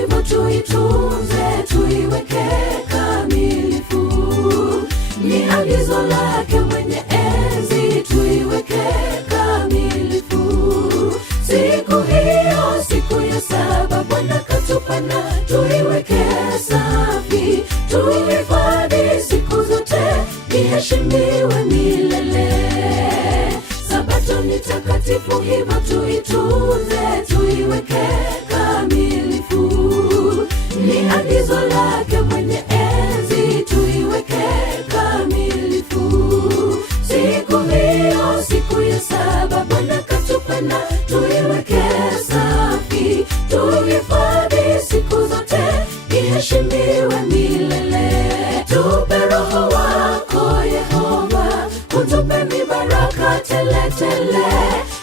hivyo tuitunze, tuiweke kamilifu. Ni agizo lake mwenye enzi, tuiweke kamilifu. Siku hiyo, siku ya saba, Bwana katupana, tuiweke safi, tuhifadhi siku zote, iheshimiwe milele. Sabato ni takatifu, hivyo tuitunze, tuiweke kamilifu. Ni agizo lake mwenye enzi, tuiweke kamilifu. Siku hiyo, siku ya saba, Bwana katupana, tuiweke safi, tuhifadhi siku zote, iheshimiwe milele. Tupe Roho wako Yehova, utupe mibaraka tele tele.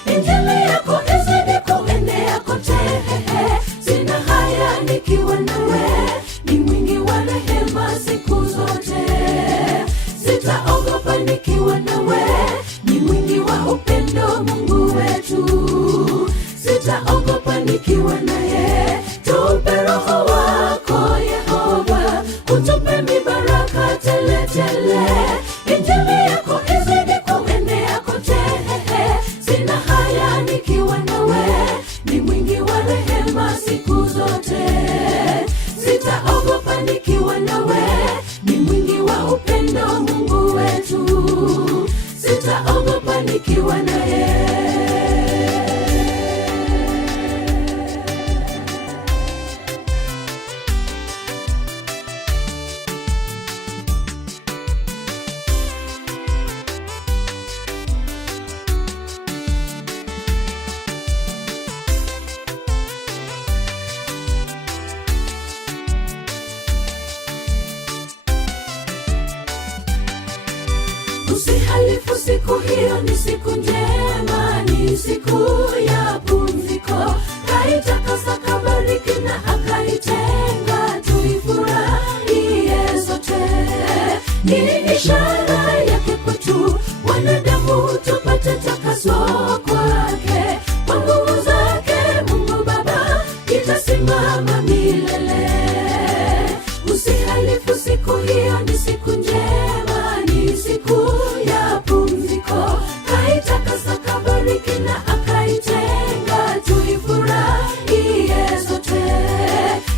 Injili yako izidi kuenea kote, sina haya nikiwa nawe, ni mwingi wa rehema siku zote. Sitaogopa nikiwa nawe, ni mwingi wa upendo Mungu wetu. Sitaogopa nikiwa naye. Tupe Roho wako Yehova, utupe mibaraka tele tele. Injili yako izidi kuenea kote, sina haya nikiwa nawe, ni mwingi wa rehema siku zote. Sitaogopa nikiwa nawe, ni mwingi wa upendo Mungu wetu. Sitaogopa nikiwa naye. Usihalifu siku hiyo, ni siku njema, ni siku ya pumziko. Kaitakasa, kabariki na akaitenga, tuifurahie sote. Ni ishara yake kwetu wanadamu, tupate takaso kwake. Kwa nguvu zake Mungu Baba itasimama milele. Usihalifu siku hiyo, ni siku njema, ni siku ya pumziko. Kaitakasa, kabariki na akaitenga, tuifurahie sote.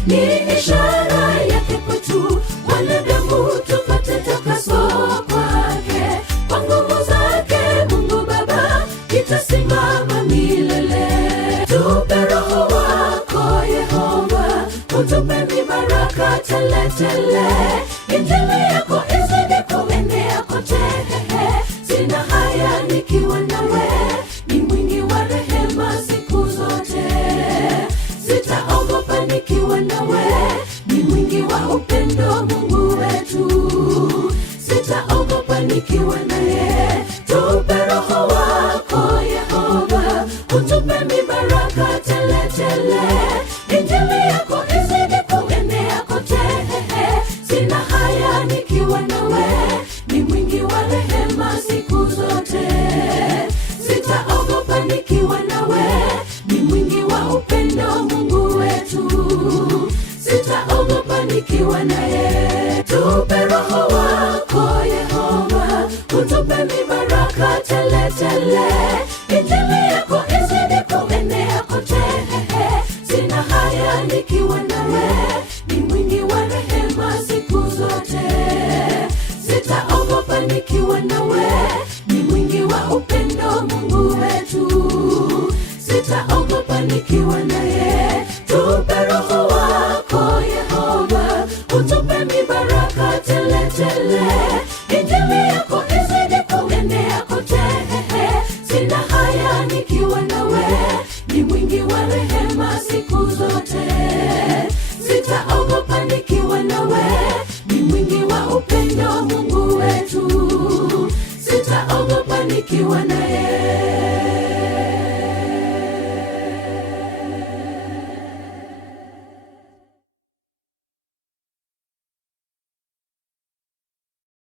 Ni ishara yake kwetu wanadamu, tupate takaso kwake. Kwa nguvu zake Mungu Baba itasimama milele. Tupe Roho wako Yehova, utupe mibaraka tele tele. Injili yako izidi kuenea kote, sina haya nikiwa nawe, ni mwingi wa rehema siku zote. Sitaogopa nikiwa nawe, ni mwingi wa upendo Mungu wetu. Sitaogopa nikiwa naye. Tupe Roho wako Yehova, utupe mibaraka tele tele. Injili yako izidi kuenea kote, sina haya nikiwa nawe, ni mwingi wa rehema siku zote. Sitaogopa nikiwa nawe, ni mwingi wa upendo Mungu wetu. Sitaogopa nikiwa naye. Tupe Roho wako Yehova, utupe mibaraka tele tele. Injili yako izidi kuenea kote, sina haya nikiwa nawe, ni mwingi wa rehema siku zote. Sitaogopa nikiwa nawe, ni mwingi wa upendo Mungu wetu. Sitaogopa nikiwa naye. Tupe Roho wako Yehova, utupe mibaraka tele tele. Injili yako izidi kuenea kote, sina haya nikiwa nawe, ni mwingi wa rehema siku zote. Sitaogopa nikiwa nawe, ni mwingi wa upendo Mungu wetu. Sitaogopa nikiwa nawe.